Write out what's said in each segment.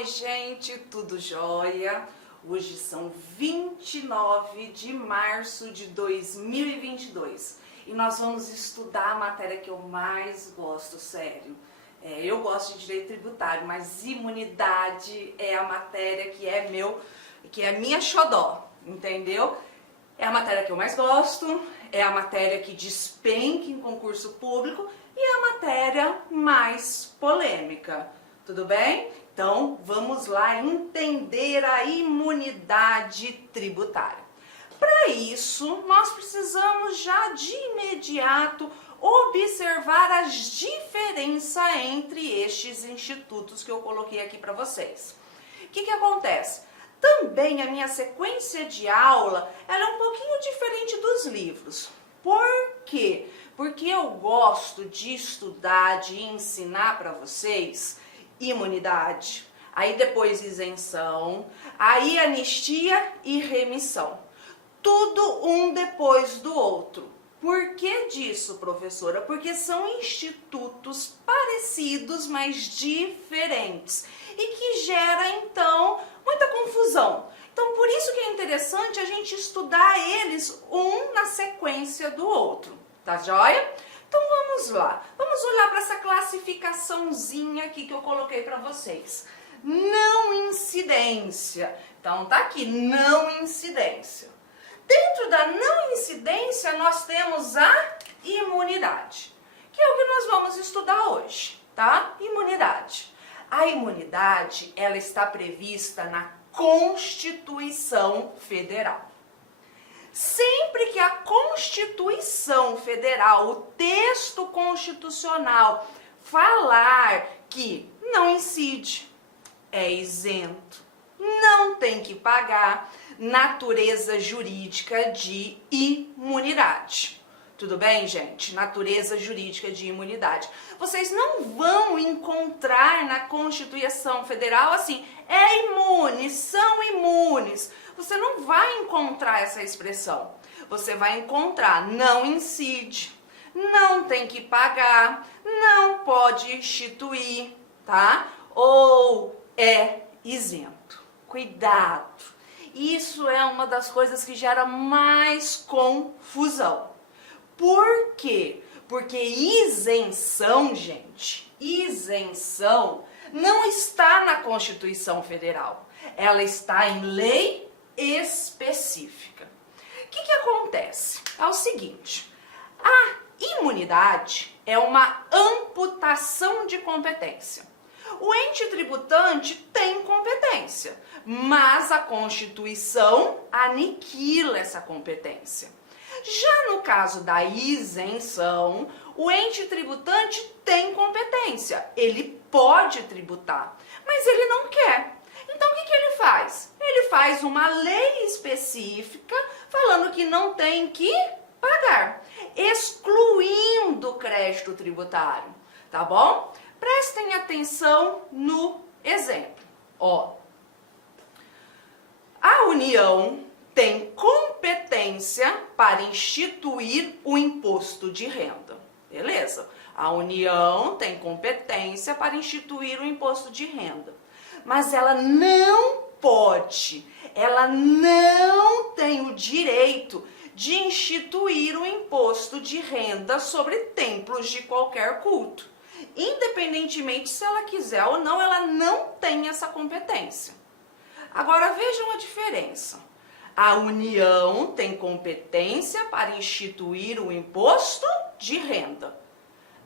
Oi, gente, tudo jóia? Hoje são 29 de março de 2022 e nós vamos estudar a matéria que eu mais gosto, sério. Eu gosto de direito tributário, mas imunidade é a matéria que é minha xodó, entendeu? É a matéria que eu mais gosto, é a matéria que despenca em concurso público e é a matéria mais polêmica. Tudo bem? Então, vamos lá entender a imunidade tributária. Para isso, nós precisamos já de imediato observar as diferenças entre estes institutos que eu coloquei aqui para vocês. O que acontece? Também a minha sequência de aula ela é um pouquinho diferente dos livros. Por quê? Porque eu gosto de estudar, de ensinar para vocês imunidade, aí depois isenção, aí anistia e remissão. Tudo um depois do outro. Por que disso, professora? Porque são institutos parecidos, mas diferentes e que gera, então, muita confusão. Então, por isso que é interessante a gente estudar eles um na sequência do outro, tá joia? Então, vamos lá. Vamos olhar para essa classificaçãozinha aqui que eu coloquei para vocês. Não incidência. Então, tá aqui, não incidência. Dentro da não incidência, nós temos a imunidade, que é o que nós vamos estudar hoje, tá? Imunidade. A imunidade, ela está prevista na Constituição Federal. Sempre que a Constituição Federal, o texto constitucional, falar que não incide, é isento, não tem que pagar, natureza jurídica de imunidade. Tudo bem, gente? Natureza jurídica de imunidade. Vocês não vão encontrar na Constituição Federal assim, é imune, são imunes. Você não vai encontrar essa expressão. Você vai encontrar não incide, não tem que pagar, não pode instituir, tá? Ou é isento. Cuidado. Isso é uma das coisas que gera mais confusão. Por quê? Porque isenção, gente, isenção não está na Constituição Federal. Ela está em lei específica. O que acontece? É o seguinte, a imunidade é uma amputação de competência. O ente tributante tem competência, mas a Constituição aniquila essa competência. Já no caso da isenção, o ente tributante tem competência, ele pode tributar, mas ele não quer. Então, o que ele faz? Ele faz uma lei específica falando que não tem que pagar, excluindo o crédito tributário, tá bom? Prestem atenção no exemplo. Ó, a União tem competência para instituir o imposto de renda. Beleza? A União tem competência para instituir o imposto de renda. Mas ela não pode, ela não tem o direito de instituir o imposto de renda sobre templos de qualquer culto. Independentemente se ela quiser ou não, ela não tem essa competência. Agora vejam a diferença. A União tem competência para instituir o imposto de renda.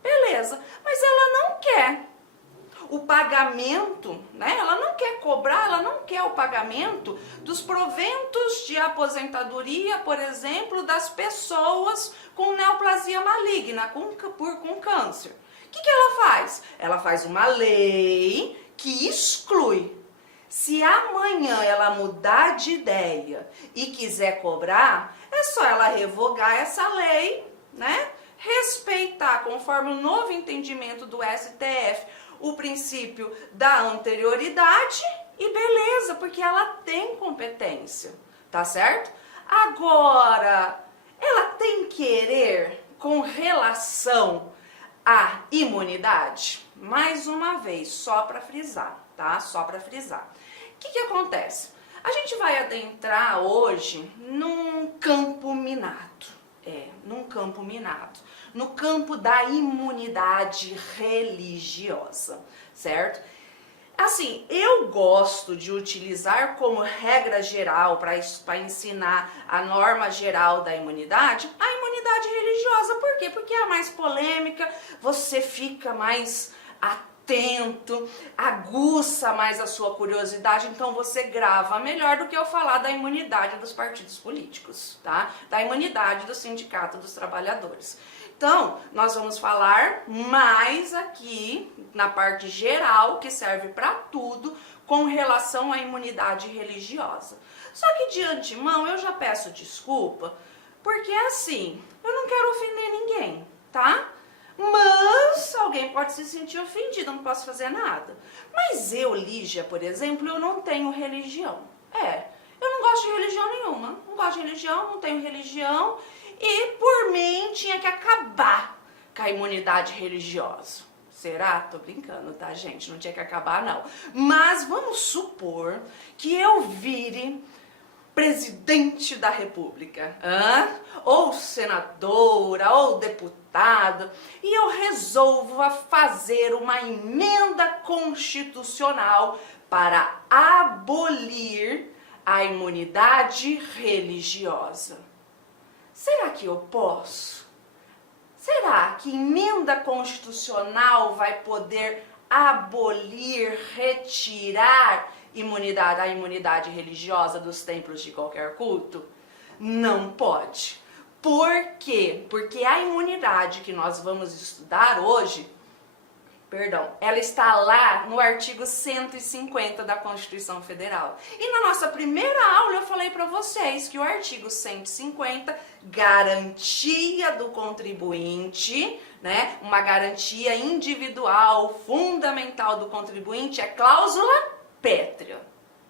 Beleza, mas ela não quer o pagamento, né? Ela não quer cobrar, ela não quer o pagamento dos proventos de aposentadoria, por exemplo, das pessoas com neoplasia maligna, com câncer. O que ela faz? Ela faz uma lei que exclui. Se amanhã ela mudar de ideia e quiser cobrar, é só ela revogar essa lei, né? Respeitar, conforme o novo entendimento do STF, o princípio da anterioridade e beleza, porque ela tem competência, tá certo? Agora, ela tem querer com relação à imunidade? Mais uma vez, só para frisar. tá? Só para frisar. O que acontece? A gente vai adentrar hoje num campo minado, no campo da imunidade religiosa, certo? Assim, eu gosto de utilizar como regra geral para ensinar a norma geral da imunidade, a imunidade religiosa. Por quê? Porque é a mais polêmica, você fica mais atento, aguça mais a sua curiosidade, então você grava melhor do que eu falar da imunidade dos partidos políticos, tá? Da imunidade do Sindicato dos Trabalhadores. Então, nós vamos falar mais aqui na parte geral, que serve para tudo, com relação à imunidade religiosa. Só que de antemão eu já peço desculpa, porque assim, eu não quero ofender ninguém, tá? Mas alguém pode se sentir ofendido, eu não posso fazer nada. Mas eu, Lígia, por exemplo, eu não tenho religião. Eu não gosto de religião nenhuma. Não gosto de religião, não tenho religião. E por mim tinha que acabar com a imunidade religiosa. Será? Tô brincando, tá, gente? Não tinha que acabar, não. Mas vamos supor que eu vire presidente da República, ou senadora, ou deputado, e eu resolvo fazer uma emenda constitucional para abolir a imunidade religiosa. Será que eu posso? Será que emenda constitucional vai poder abolir, retirar a imunidade religiosa dos templos de qualquer culto? Não pode. Por quê? Porque a imunidade que nós vamos estudar hoje, ela está lá no artigo 150 da Constituição Federal. E na nossa primeira aula eu falei para vocês que o artigo 150, garantia do contribuinte, né, uma garantia individual, fundamental do contribuinte, é cláusula pétrea.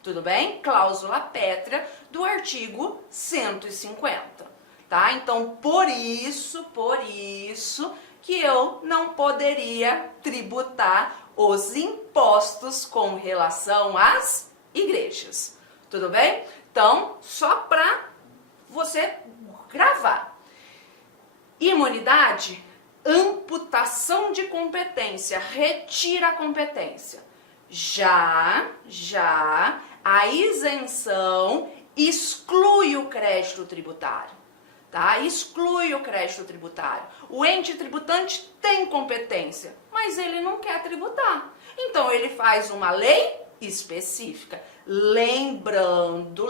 Tudo bem? Cláusula pétrea do artigo 150, tá? Então, por isso que eu não poderia tributar os impostos com relação às igrejas. Tudo bem? Então, só para você gravar. Imunidade, amputação de competência, retira a competência. Já a isenção exclui o crédito tributário. Tá? Exclui o crédito tributário. O ente tributante tem competência, mas ele não quer tributar. Então ele faz uma lei específica. Lembrando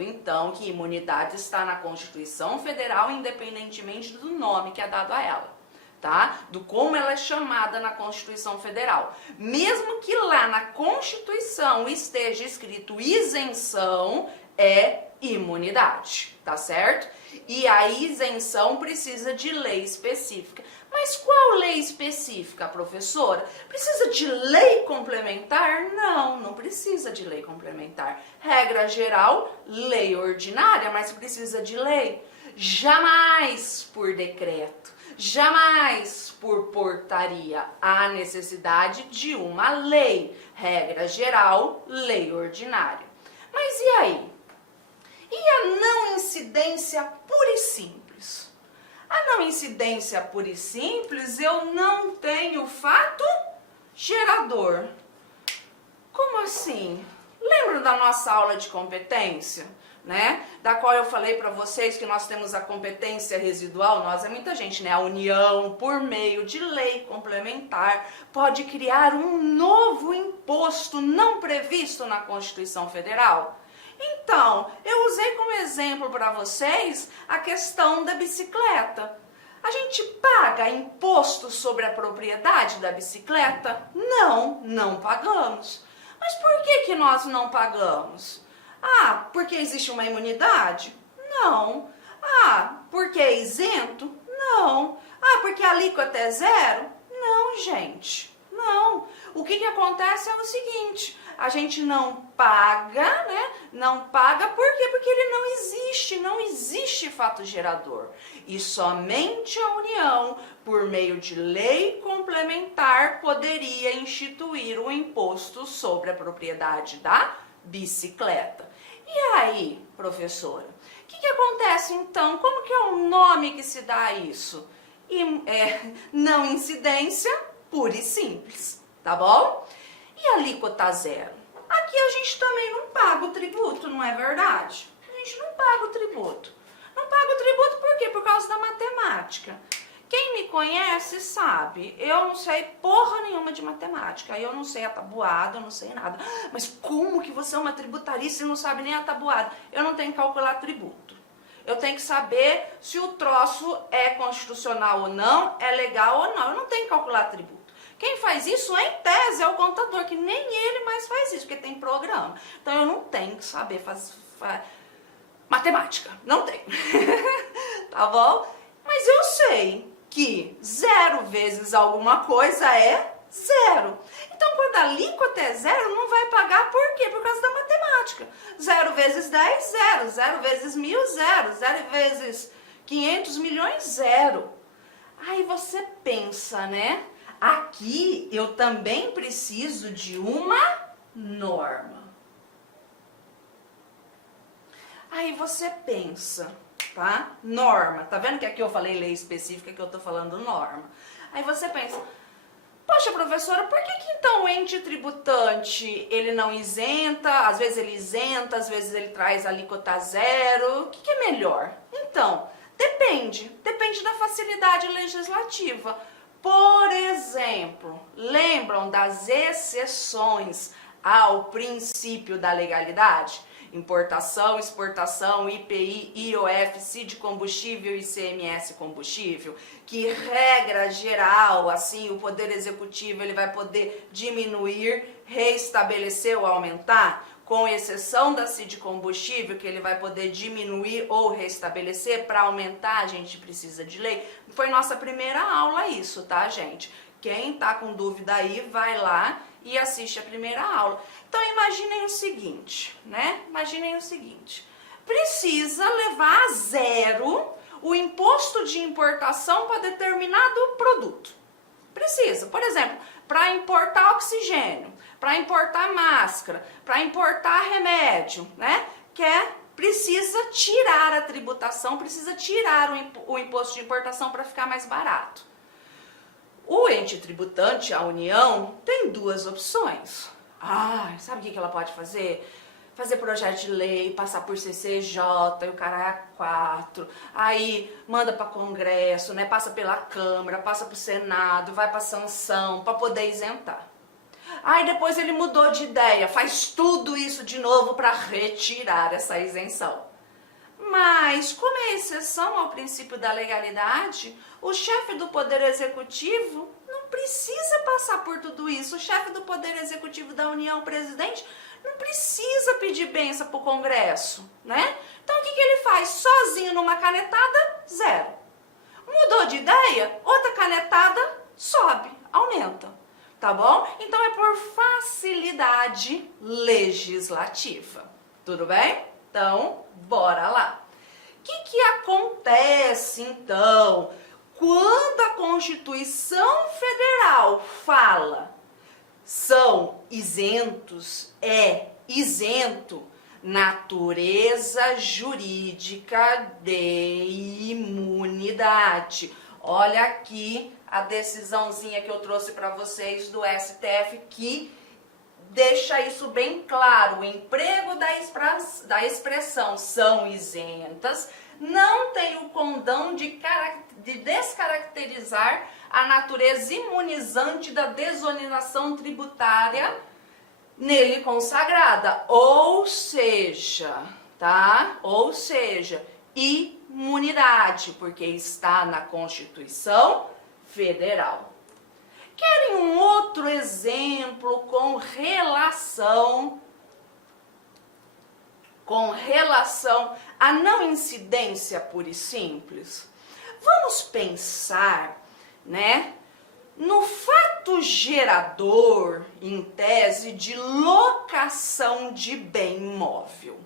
então que imunidade está na Constituição Federal, independentemente do nome que é dado a ela, tá? Do como ela é chamada na Constituição Federal. Mesmo que lá na Constituição esteja escrito isenção, é imunidade, tá certo? E a isenção precisa de lei específica. Mas qual lei específica, professora? Precisa de lei complementar? Não, não precisa de lei complementar. Regra geral, lei ordinária, mas precisa de lei. Jamais por decreto, jamais por portaria. Há necessidade de uma lei. Regra geral, lei ordinária. Mas e aí? E a não incidência pura e simples? A não incidência pura e simples, eu não tenho fato gerador. Como assim? Lembra da nossa aula de competência, né? Da qual eu falei para vocês que nós temos a competência residual, nós é muita gente, né? A União, por meio de lei complementar, pode criar um novo imposto não previsto na Constituição Federal. Então, eu usei como exemplo para vocês a questão da bicicleta. A gente paga imposto sobre a propriedade da bicicleta? Não, não pagamos. Mas por que nós não pagamos? Ah, porque existe uma imunidade? Não. Ah, porque é isento? Não. Ah, porque a alíquota é zero? Não, gente. Não. O que acontece é o seguinte, a gente não paga, né? Não paga por quê? Porque ele não existe fato gerador. E somente a União, por meio de lei complementar, poderia instituir o imposto sobre a propriedade da bicicleta. E aí, professora, o que acontece então? Como que é o nome que se dá a isso? Não incidência pura e simples, tá bom? E a alíquota zero? Aqui a gente também não paga o tributo, não é verdade? A gente não paga o tributo. Não paga o tributo por quê? Por causa da matemática. Quem me conhece sabe, eu não sei porra nenhuma de matemática, eu não sei a tabuada, eu não sei nada. Mas como que você é uma tributarista e não sabe nem a tabuada? Eu não tenho que calcular tributo. Eu tenho que saber se o troço é constitucional ou não, é legal ou não. Eu não tenho que calcular tributo. Quem faz isso, em tese, é o contador, que nem ele mais faz isso, porque tem programa. Então eu não tenho que saber fazer matemática. Não tenho. Tá bom? Mas eu sei que 0 vezes alguma coisa é 0. Então, quando a alíquota é 0, não vai pagar por quê? Por causa da matemática. 0 vezes 10, 0. 0 vezes 1000, 0. 0 vezes 500 milhões, 0. Aí você pensa, né? Aqui eu também preciso de uma norma. Aí você pensa, tá? Norma. Tá vendo que aqui eu falei lei específica, que eu tô falando norma. Aí você pensa, poxa, professora, por que então o ente tributante, ele não isenta, às vezes ele isenta, às vezes ele traz alíquota zero, o que é melhor? Então, depende da facilidade legislativa. Por exemplo, lembram das exceções ao princípio da legalidade? Importação, exportação, IPI, IOF, CID combustível e ICMS combustível, que regra geral, assim, o Poder Executivo ele vai poder diminuir, reestabelecer ou aumentar, com exceção da CID combustível, que ele vai poder diminuir ou restabelecer. Para aumentar a gente precisa de lei. Foi nossa primeira aula isso, tá, gente? Quem tá com dúvida aí, vai lá e assiste a primeira aula. Então imaginem o seguinte, né? Imaginem o seguinte, precisa levar a zero o imposto de importação para determinado produto. Precisa, por exemplo, para importar oxigênio, para importar máscara, para importar remédio, né? Precisa tirar a tributação, precisa tirar o imposto de importação para ficar mais barato. O ente tributante, a União, tem 2 opções. Sabe o que ela pode fazer? Fazer projeto de lei, passar por CCJ e o caralho é 4. Aí manda para Congresso, né? Passa pela Câmara, passa para o Senado, vai para sanção para poder isentar. Aí depois ele mudou de ideia, faz tudo isso de novo para retirar essa isenção. Mas, como é exceção ao princípio da legalidade, o chefe do Poder Executivo não precisa passar por tudo isso. O chefe do Poder Executivo da União, o presidente, não precisa pedir bênção para o Congresso, né? Então, o que ele faz? Sozinho numa canetada, 0. Mudou de ideia? Outra canetada, sobe, aumenta. Tá bom? Então, é por facilidade legislativa. Tudo bem? Então, bora lá. O que acontece, então, quando a Constituição Federal fala são isentos, isento, natureza jurídica de imunidade. Olha aqui a decisãozinha que eu trouxe para vocês do STF que deixa isso bem claro. O emprego da expressão são isentas não tem o condão de descaracterizar a natureza imunizante da desoneração tributária nele consagrada. Ou seja, tá? Ou seja, imunidade, porque está na Constituição Federal. Querem um outro exemplo com relação à não incidência pura e simples? Vamos pensar, né, No fato gerador, em tese, de locação de bem imóvel,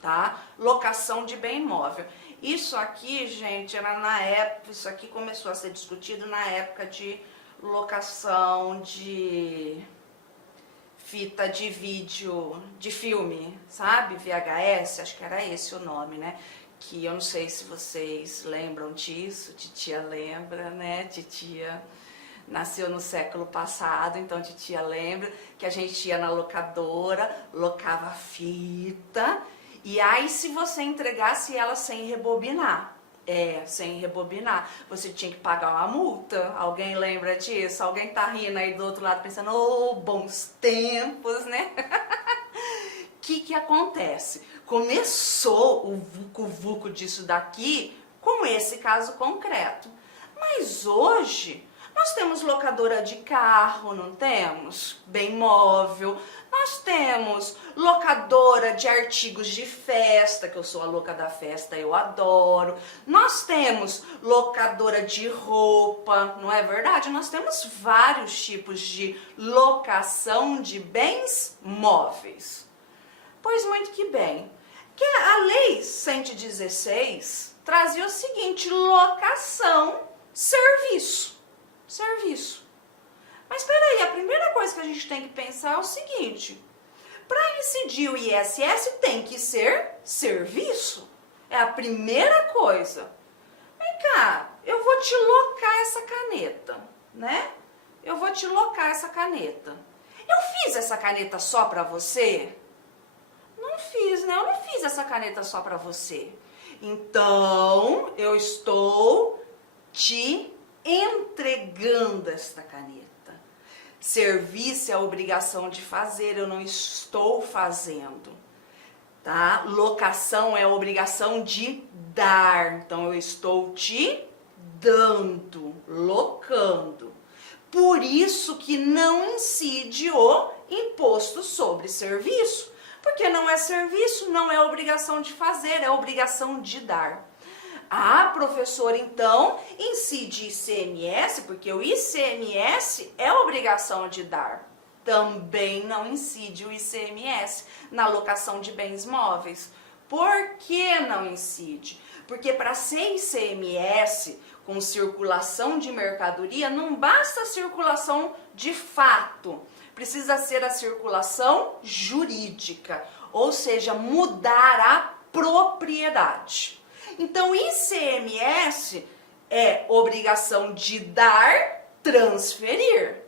tá? Locação de bem imóvel. Isso aqui, gente, era na época, isso aqui começou a ser discutido na época de locação de fita de vídeo, de filme, sabe? VHS, acho que era esse o nome, né? Que eu não sei se vocês lembram disso, titia lembra, né? Titia nasceu no século passado, então titia lembra que a gente ia na locadora, locava fita, e aí se você entregasse ela sem rebobinar, sem rebobinar, você tinha que pagar uma multa. Alguém lembra disso? Alguém tá rindo aí do outro lado pensando, oh, bons tempos, né? O que acontece? Começou o vucu-vucu disso daqui com esse caso concreto. Mas hoje nós temos locadora de carro, não temos? Bem móvel. Nós temos locadora de artigos de festa, que eu sou a louca da festa, eu adoro. Nós temos locadora de roupa, não é verdade? Nós temos vários tipos de locação de bens móveis. Pois muito que bem. Que a Lei 116 trazia o seguinte, locação, serviço. Serviço. Mas espera aí, a primeira coisa que a gente tem que pensar é o seguinte, para incidir o ISS tem que ser serviço. É a primeira coisa. Vem cá, eu vou te locar essa caneta, né? Eu vou te locar essa caneta. Eu fiz essa caneta só para você? Não fiz, né? Eu não fiz essa caneta só para você. Então, eu estou te entregando esta caneta. Serviço é a obrigação de fazer, eu não estou fazendo, tá? Locação é a obrigação de dar, então eu estou te dando, locando. Por isso que não incide o imposto sobre serviço, porque não é serviço, não é obrigação de fazer, é obrigação de dar. Ah, professor, então incide ICMS, porque o ICMS é obrigação de dar. Também não incide o ICMS na locação de bens móveis. Por que não incide? Porque para ser ICMS com circulação de mercadoria, não basta a circulação de fato, precisa ser a circulação jurídica, ou seja, mudar a propriedade. Então, ICMS é obrigação de dar, transferir.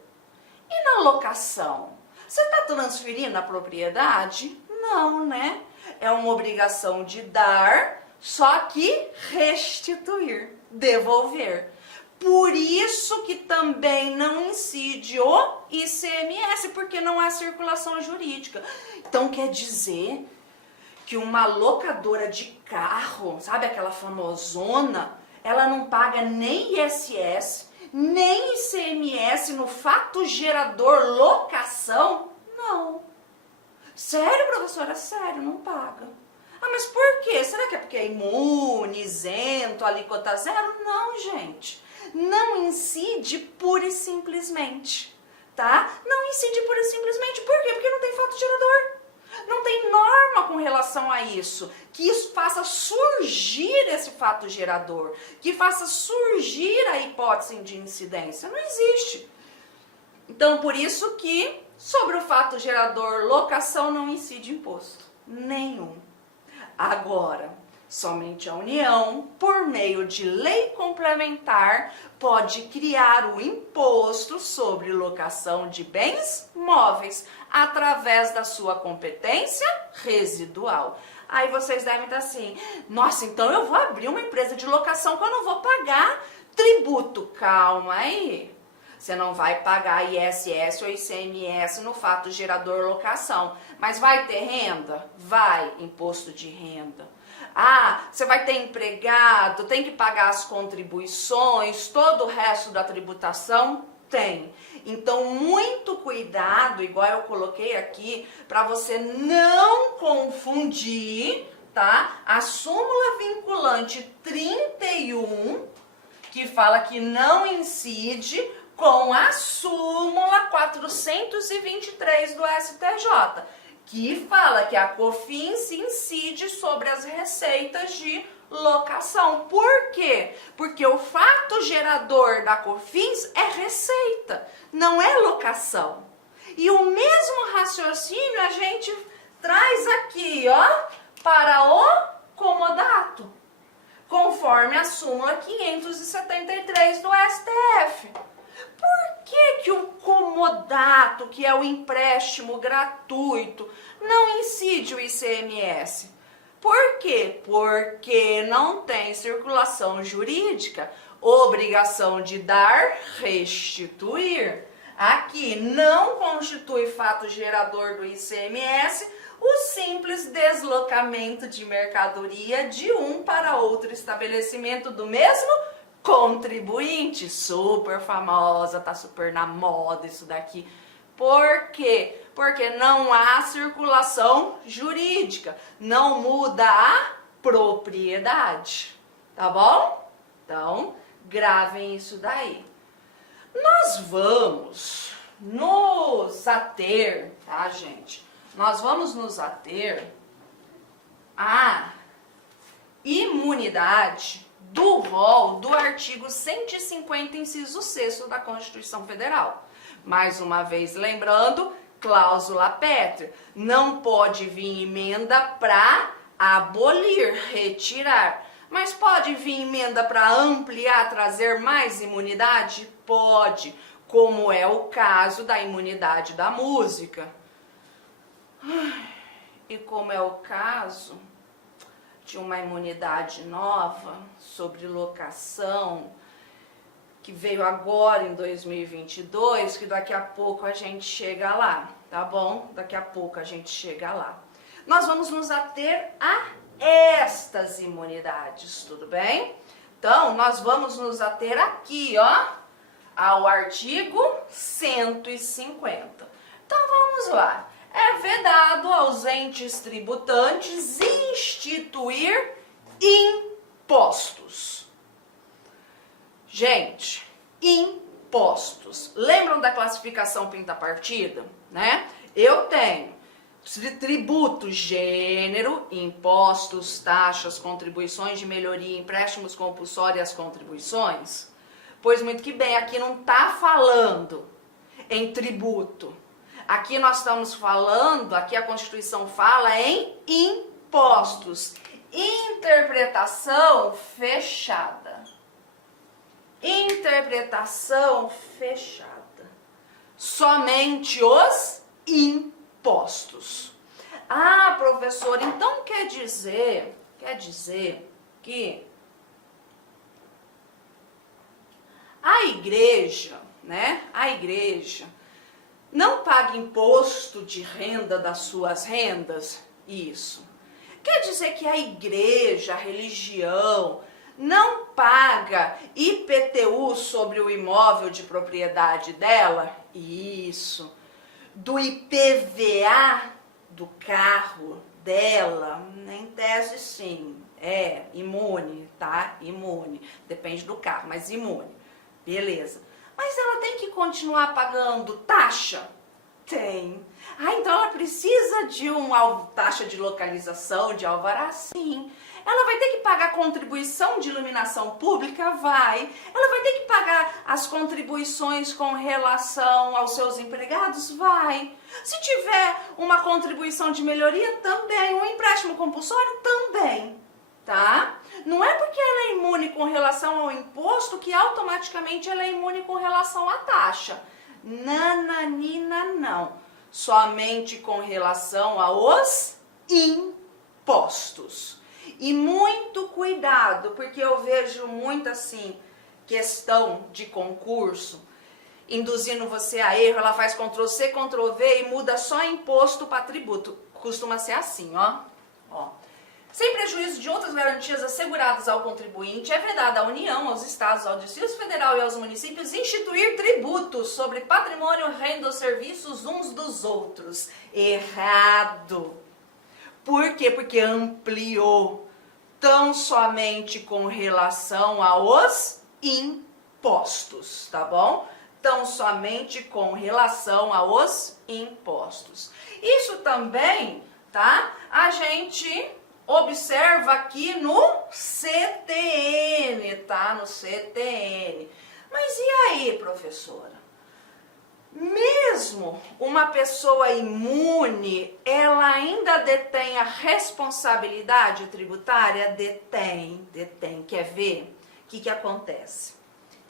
E na locação? Você está transferindo a propriedade? Não, né? É uma obrigação de dar, só que restituir, devolver. Por isso que também não incide o ICMS, porque não há circulação jurídica. Então, quer dizer que uma locadora de carro, sabe aquela famosona, ela não paga nem ISS, nem ICMS no fato gerador locação? Não. Sério, professora? Sério, não paga. Ah, mas por quê? Será que é porque é imune, isento, alíquota zero? Não, gente. Não incide pura e simplesmente, tá? Não incide pura e simplesmente. Por quê? Porque não tem fato gerador. Não tem norma com relação a isso, que isso faça surgir esse fato gerador, que faça surgir a hipótese de incidência. Não existe. Então, por isso que sobre o fato gerador locação não incide imposto nenhum. Agora, somente a União, por meio de lei complementar, pode criar o imposto sobre locação de bens móveis através da sua competência residual. Aí vocês devem estar assim, nossa, então eu vou abrir uma empresa de locação que eu não vou pagar tributo. Calma aí. Você não vai pagar ISS ou ICMS no fato gerador locação. Mas vai ter renda? Vai, imposto de renda. Ah, você vai ter empregado, tem que pagar as contribuições, todo o resto da tributação? Tem. Então, muito cuidado, igual eu coloquei aqui, para você não confundir, tá? A súmula vinculante 31, que fala que não incide, com a súmula 423 do STJ, que fala que a COFINS incide sobre as receitas de locação. Por quê? Porque o fato gerador da COFINS é receita, não é locação. E o mesmo raciocínio a gente traz aqui, ó, para o comodato, conforme a súmula 573 do STF. Por que o comodato, que é o empréstimo gratuito, não incide o ICMS? Por quê? Porque não tem circulação jurídica, obrigação de dar, restituir. Aqui não constitui fato gerador do ICMS o simples deslocamento de mercadoria de um para outro estabelecimento do mesmo contribuinte. Super famosa, tá super na moda isso daqui. Por quê? Porque não há circulação jurídica, não muda a propriedade, tá bom? Então, gravem isso daí. Nós vamos nos ater, tá, gente? Nós vamos nos ater à imunidade do rol do artigo 150, inciso 6º da Constituição Federal. Mais uma vez, lembrando, cláusula pétrea, não pode vir emenda para abolir, retirar. Mas pode vir emenda para ampliar, trazer mais imunidade? Pode, como é o caso da imunidade da música. E como é o caso de uma imunidade nova sobre locação, que veio agora em 2022, que daqui a pouco a gente chega lá, tá bom? Daqui a pouco a gente chega lá. Nós vamos nos ater a estas imunidades, tudo bem? Então, nós vamos nos ater aqui, ó, ao artigo 150. Então, vamos lá. É vedado aos entes tributantes instituir impostos. Gente, impostos. Lembram da classificação pentapartida, né? Eu tenho tributo, gênero, impostos, taxas, contribuições de melhoria, empréstimos compulsórios e as contribuições. Pois muito que bem, aqui não está falando em tributo. Aqui nós estamos falando, aqui a Constituição fala em impostos. Interpretação fechada. Interpretação fechada. Somente os impostos. Ah, professor, então quer dizer que a igreja, né? A igreja não paga imposto de renda das suas rendas? Isso. Quer dizer que a igreja, a religião, não paga IPTU sobre o imóvel de propriedade dela? Isso. Do IPVA do carro dela? Em tese, sim. É, imune, tá? Imune. Depende do carro, mas imune. Beleza. Mas ela tem que continuar pagando taxa? Tem. Ah, então ela precisa de uma taxa de localização, de alvará? Sim. Ela vai ter que pagar contribuição de iluminação pública? Vai. Ela vai ter que pagar as contribuições com relação aos seus empregados? Vai. Se tiver uma contribuição de melhoria, também. Um empréstimo compulsório? Também. Tá? Não é porque ela é imune com relação ao imposto que automaticamente ela é imune com relação à taxa. Nananina, não. Somente com relação aos impostos. E muito cuidado, porque eu vejo muito assim, questão de concurso, induzindo você a erro, ela faz Ctrl+C, Ctrl+V e muda só imposto para tributo. Costuma ser assim, ó. Sem prejuízo de outras garantias asseguradas ao contribuinte, é vedada à União, aos Estados, ao Distrito Federal e aos municípios instituir tributos sobre patrimônio, renda ou serviços uns dos outros. Errado. Por quê? Porque ampliou tão somente com relação aos impostos, tá bom? tão somente com relação aos impostos. Isso também, tá? A gente observa aqui no CTN, tá? No CTN. Mas e aí, professora? Mesmo uma pessoa imune, ela ainda detém a responsabilidade tributária? Detém. Quer ver? O que acontece?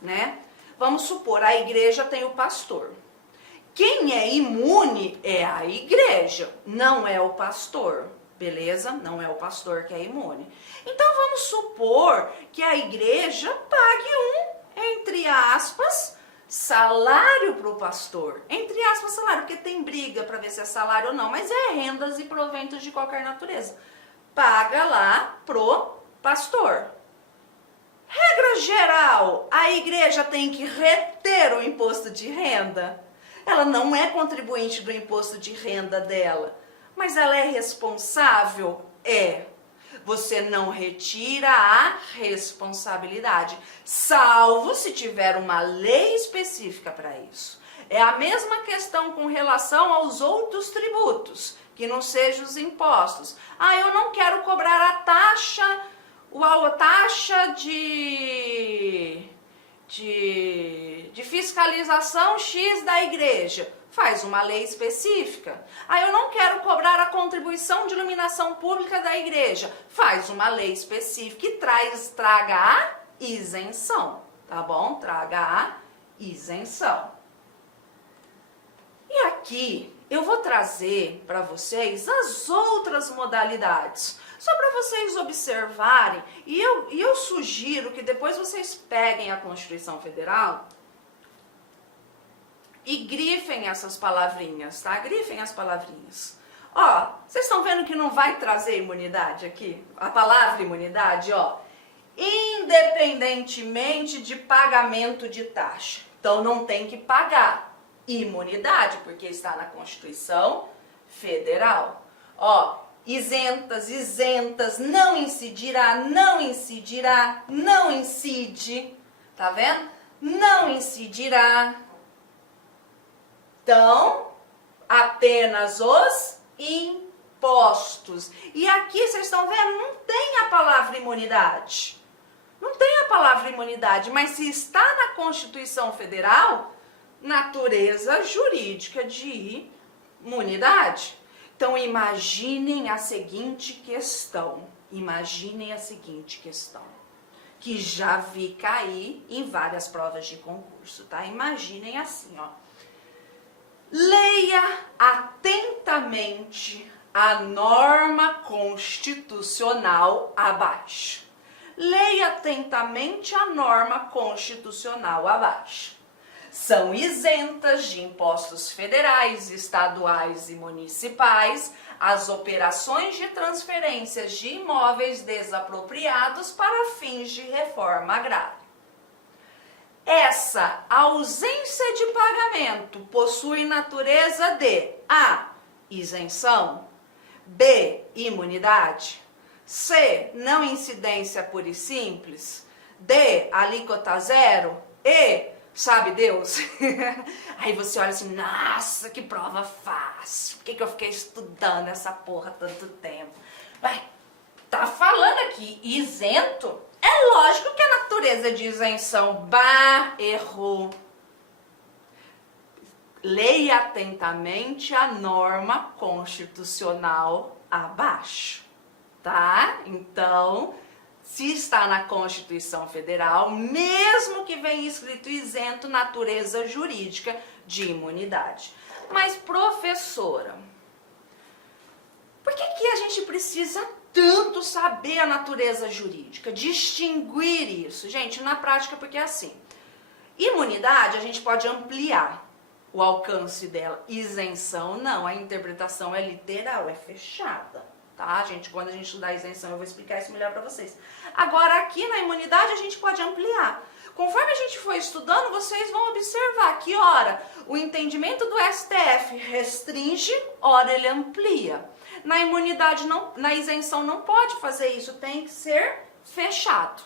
Né? Vamos supor, a igreja tem o pastor. Quem é imune é a igreja, não é o pastor, beleza? Não é o pastor que é imune. Então vamos supor que a igreja pague entre aspas, salário para o pastor. Entre aspas, salário, porque tem briga para ver se é salário ou não, mas é rendas e proventos de qualquer natureza. Paga lá pro pastor. Regra geral, a igreja tem que reter o imposto de renda. Ela não é contribuinte do imposto de renda dela, mas ela é responsável? É. Você não retira a responsabilidade, salvo se tiver uma lei específica para isso. É a mesma questão com relação aos outros tributos, que não sejam os impostos. Ah, eu não quero cobrar a taxa de fiscalização X da igreja. Faz uma lei específica. Ah, eu não quero cobrar a contribuição de iluminação pública da igreja. Faz uma lei específica e traga a isenção, tá bom? Traga a isenção. E aqui eu vou trazer para vocês as outras modalidades, só para vocês observarem, e eu sugiro que depois vocês peguem a Constituição Federal e grifem essas palavrinhas, tá? Grifem as palavrinhas. Ó, vocês estão vendo que não vai trazer imunidade aqui? A palavra imunidade, ó. Independentemente de pagamento de taxa. Então não tem que pagar imunidade, porque está na Constituição Federal. Ó, isentas, não incidirá, não incide, tá vendo? Não incidirá. Então, apenas os impostos. E aqui, vocês estão vendo, não tem a palavra imunidade. Não tem a palavra imunidade, mas se está na Constituição Federal, natureza jurídica de imunidade. Então, imaginem a seguinte questão. Que já vi cair em várias provas de concurso, tá? Imaginem assim, ó. Leia atentamente a norma constitucional abaixo. Leia atentamente a norma constitucional abaixo. São isentas de impostos federais, estaduais e municipais as operações de transferências de imóveis desapropriados para fins de reforma agrária. Essa ausência de pagamento possui natureza de A. Isenção, B. Imunidade, C. Não incidência pura e simples, D. Alíquota zero, E. Sabe Deus? Aí você olha assim, nossa, que prova fácil. Por que eu fiquei estudando essa porra tanto tempo? Vai, tá falando aqui, isento? É lógico que a natureza de isenção, errou. Leia atentamente a norma constitucional abaixo, tá? Então, se está na Constituição Federal, mesmo que venha escrito isento, natureza jurídica de imunidade. Mas, professora, por que a gente precisa tanto saber a natureza jurídica, distinguir isso? Gente, na prática, porque é assim, imunidade a gente pode ampliar o alcance dela, isenção não, a interpretação é literal, é fechada, tá, gente? Quando a gente estudar isenção eu vou explicar isso melhor para vocês. Agora aqui na imunidade a gente pode ampliar. Conforme a gente for estudando, vocês vão observar que, ora, o entendimento do STF restringe, ora ele amplia. Na imunidade, não, na isenção não pode fazer isso, tem que ser fechado,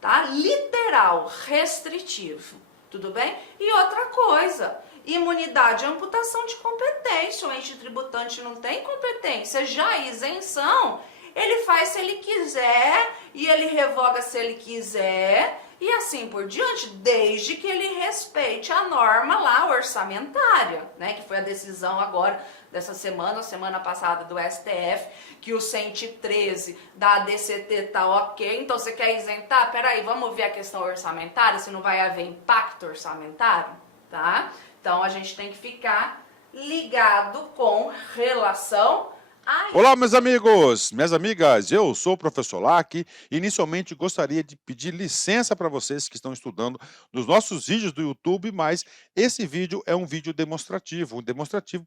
tá? Literal, restritivo, tudo bem? E outra coisa, imunidade é amputação de competência, o ente tributante não tem competência, já a isenção, ele faz se ele quiser e ele revoga se ele quiser e assim por diante, desde que ele respeite a norma lá orçamentária, né, que foi a decisão agora dessa semana passada do STF, que o 113 da ADCT tá ok, então você quer isentar? Peraí, vamos ver a questão orçamentária, se não vai haver impacto orçamentário, tá? Então a gente tem que ficar ligado com relação a... Olá, meus amigos, minhas amigas, eu sou o professor Lac. Inicialmente gostaria de pedir licença para vocês que estão estudando nos nossos vídeos do YouTube, mas esse vídeo é um vídeo demonstrativo,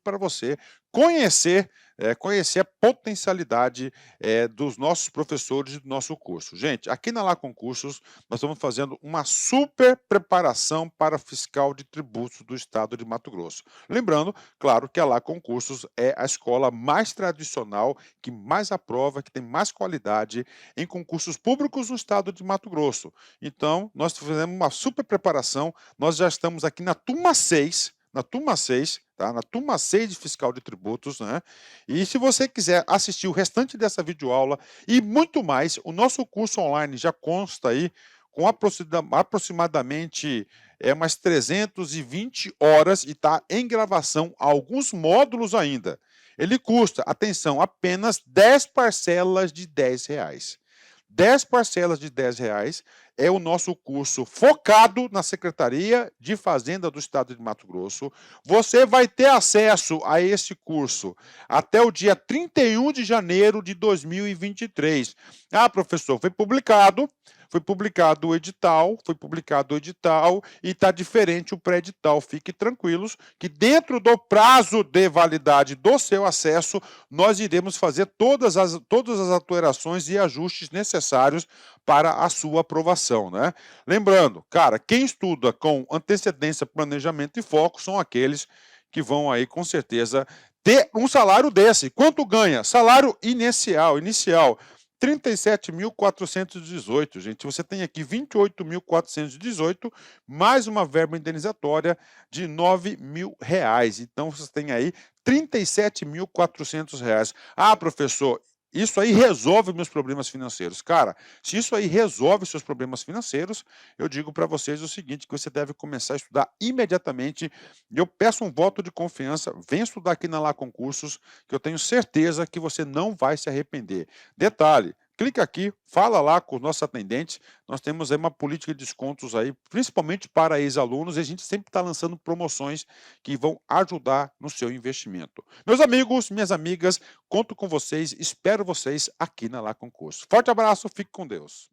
para você conhecer, conhecer a potencialidade dos nossos professores e do nosso curso. Gente, aqui na Lá Concursos, nós estamos fazendo uma super preparação para fiscal de tributos do estado de Mato Grosso. Lembrando, claro, que a Lá Concursos é a escola mais tradicional, que mais aprova, que tem mais qualidade em concursos públicos no estado de Mato Grosso. Então, nós fizemos uma super preparação, nós já estamos aqui na turma 6, tá? Na turma 6 de fiscal de tributos, né? E se você quiser assistir o restante dessa videoaula e muito mais, o nosso curso online já consta aí com aproximadamente umas 320 horas e está em gravação alguns módulos ainda. Ele custa, atenção, apenas 10 parcelas de R$ 10. 10 parcelas de R$ 10 é o nosso curso focado na Secretaria de Fazenda do Estado de Mato Grosso. Você vai ter acesso a esse curso até o dia 31 de janeiro de 2023. Ah, professor, foi publicado o edital, e está diferente o pré-edital. Fique tranquilos que dentro do prazo de validade do seu acesso, nós iremos fazer todas as alterações e ajustes necessários para a sua aprovação, né? Lembrando, cara, quem estuda com antecedência, planejamento e foco são aqueles que vão aí, com certeza, ter um salário desse. Quanto ganha? Salário inicial, 37.418, gente. Você tem aqui 28.418, mais uma verba indenizatória de R$ 9.000. Então, você tem aí R$ 37.400. Ah, professor, isso aí resolve meus problemas financeiros. Cara, se isso aí resolve seus problemas financeiros, eu digo para vocês o seguinte, que você deve começar a estudar imediatamente. Eu peço um voto de confiança, venha estudar aqui na Lá Concursos, que eu tenho certeza que você não vai se arrepender. Detalhe, clica aqui, fala lá com os nossos atendentes. Nós temos aí uma política de descontos aí, principalmente para ex-alunos, e a gente sempre está lançando promoções que vão ajudar no seu investimento. Meus amigos, minhas amigas, conto com vocês, espero vocês aqui na Lá Concurso. Forte abraço, fique com Deus.